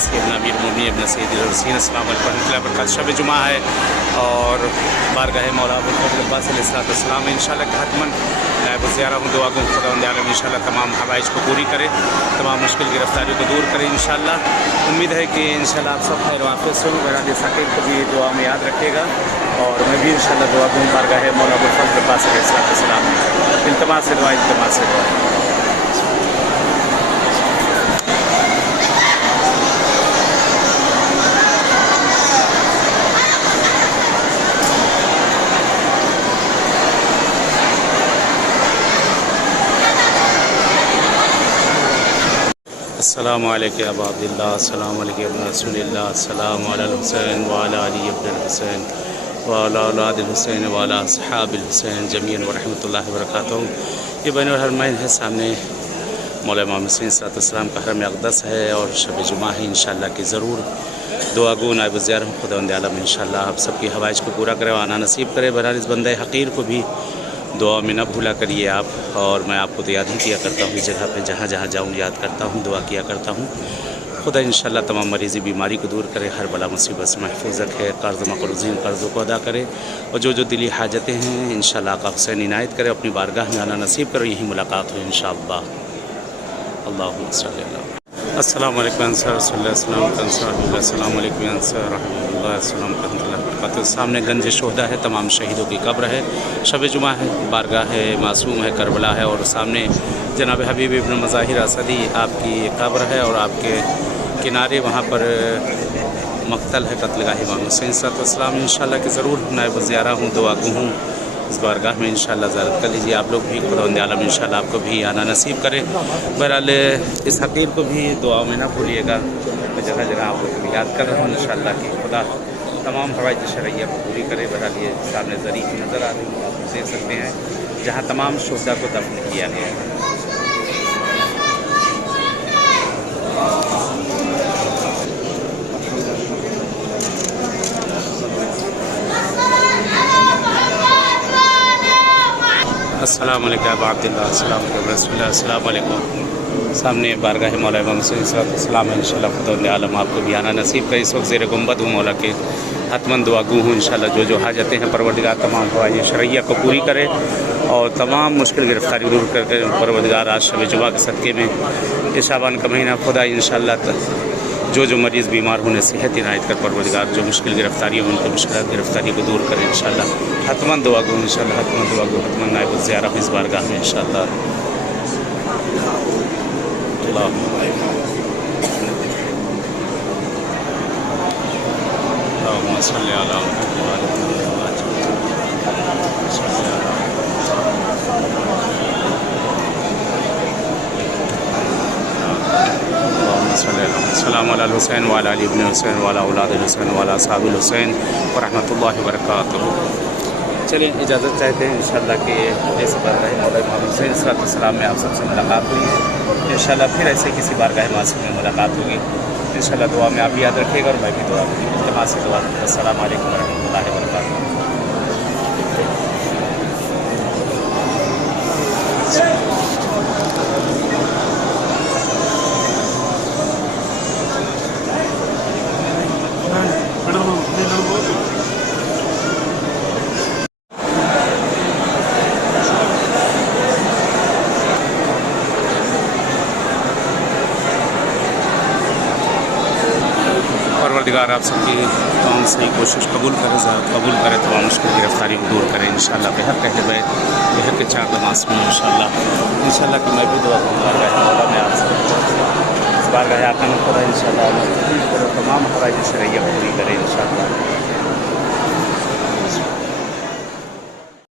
अब्बासी इब्न अमीर मोमिनीन इब्न सैयदुल रसूलीन अस्सलामु अलैकुम व रहमतुल्लाहि व बरकातहू। शब जुमा है और बारगाह मौला अबुल फज़ल अब्बास अलैहिस्सलाम है इंशाअल्लाह कि हतमन नायब ज़ियारा हूँ। दुआ गो खुदावंद आलम इंशाअल्लाह तमाम हवाइज को पूरी करे, तमाम मुश्किल गिरफ्तारियों को दूर करे इंशाअल्लाह। उम्मीद है कि इंशाअल्लाह आप सब खैर वाक़िफ़ से हों। मेरा साकिब को भी दुआ में याद रखिएगा और मैं भी इंशाअल्लाह दुआ दूँ। बारगाह मौला अबुल फज़ल अब्बास अलैहिस्सलाम इल्तिमास से दुआ, इल्तिमास से दुआ। अस्सलामु अलैकुम अबा अब्दुल्लाह, अस्सलामु अलैकुम इब्न रसूलिल्लाह, अस्सलामु अलल हुसैन व अला अली इब्न हुसैन व अला औलादिल हुसैन व अला अस्हाबिल हुसैन जमीअन व रहमतुल्लाहि व बरकातहू। ये बैनुल हरमैन है, सामने मौला इमाम हुसैन सल्लल्लाहु का हरम अक़दस है और शब जुमा है इंशाअल्लाह कि ज़रूर दुआ गो नायब ज़ियारा हूँ। खुदावंद आलम इंशाअल्लाह आप सबकी हवाइज को पूरा करे, आना नसीब करे। बहरहाल इस बंदे हक़ीर को भी दुआ में न भूला करिए आप, और मैं आपको तो याद ही किया करता हूँ। इस जगह पे जहाँ जहाँ जाऊँ याद करता हूँ, दुआ किया करता हूँ। खुदा इंशाअल्लाह तमाम मरीज़ी बीमारी को दूर करे, हर बला मुसीबत से महफूज़ रखे, कर्ज़ मक़रूज़ीन कर्ज़ों को अदा करे और जो दिली हाजतें हैं इंशाअल्लाह आका हुसैन इनायत करे। अपनी बारगाह में आना नसीब करो, यही मुलाकात हो इंशाअल्लाह। अल्लाहुम्मा सल्लि अला। अस्सलामु अलैकुम अंसार रसूलुल्लाह सल्लल्लाहु अलैहि वसल्लम, अस्सलामु अलैकुम अंसार रहमतुल्लाह सल्लम रहमतुल्लाह बरकातहू। सामने गंज शोहदा है, तमाम शहीदों की कब्र है। शब जुमा है, बारगाह है मासूम है, करबला है और सामने जनाब हबीब इब्न मज़ाहिर असदी आपकी कब्र है और आपके किनारे वहाँ पर मक़तल है कत्लगाह इमाम हुसैन सल्लल्लाहु इंशाअल्लाह कि ज़रूर नायब ज़ियारा हूँ, दुआ गो हूँ। इस बारगाह में इंशाअल्लाह ज़ियारत कर लीजिए आप लोग भी। खुदावंद आलम इंशाअल्लाह आपको भी आना नसीब करे। बहरहाल इस हक़ीर को भी दुआ में ना भूलिएगा। मैं जगह जगह आप लोग को याद कर रहा हूँ इंशाअल्लाह कि खुदा तमाम हवाइज शरइया को पूरी करे। बहरहाल ये सामने ज़री नज़र आ रही है, आप देख सकते हैं जहाँ तमाम शुहदा को दफन किया गया है। अस्सलामु अलैकुम अबा अब्दुल्लाह, अस्सलामु अलैकुम रसूलुल्लाह, अस्सलामु अलैकुम। सामने बारगाह मौला इमाम हुसैन सल्लल्लाहु है इंशाअल्लाह खुदावंद आलम आपको भी आना नसीब करे। इस वक्त ज़ेर गुंबद हूँ मौला के, हतमन दुआ गो हूँ इंशाअल्लाह जो हाजतें हैं परवरदिगार तमाम हवाइज शरइया को पूरी करे और तमाम मुश्किल गिरफ्तारी दूर करके परवरदिगार आज शब जुमा के सदक़े में ये शाबान का महीना खुदा इंशाअल्लाह जो मरीज़ बीमार होने सेहत इनायत कर परवरदिगार, जो मुश्किल गिरफ्तारी हो उनकी मुश्किल गिरफ्तारी को दूर करें इंशाअल्लाह। हतमन दुआ गो इंशाअल्लाह, हतमन दुआ गो, हतमन नायब ज़ियारा इस बारगाह में इंशाअल्लाह। अल्लाहुम्मा सल्लि अला अस्सलामु अलल हुसैन व अला अली इब्न हुसैन व अला औलादिल हुसैन व अला अस्हाबिल हुसैन व रहमतुल्लाहि व बरकातहू। चलिए इजाज़त चाहते हैं इंशाअल्लाह कि ऐसे बारगाह मौला इमाम हुसैन सल्लल्लाहु में आप सबसे मुलाकात हुई है। इंशाअल्लाह फिर ऐसे किसी बारगाह मासूम में मुलाकात होगी इंशाअल्लाह। दुआ में आप याद रखिएगा और मैं भी दुआ करूँगी। इल्तिमास से दुआ। अस्सलामु अलैकुम व रहमतुल्लाहि व बरकातहू। परवरदिगार आप सबकी तमाम सही कोशिश कबूल करे, तमाम मुश्किल गिरफ्तारी को दूर करें इंशाअल्लाह। बेहद कहते हुए बेहद के चाँद मासूम इंशाअल्लाह कि मैं भी दुआ करूँगा मैं आप सब इस बार गया आका खुदा इंशाअल्लाह तमाम हवाइज शरइया पूरी करें इंशाअल्लाह।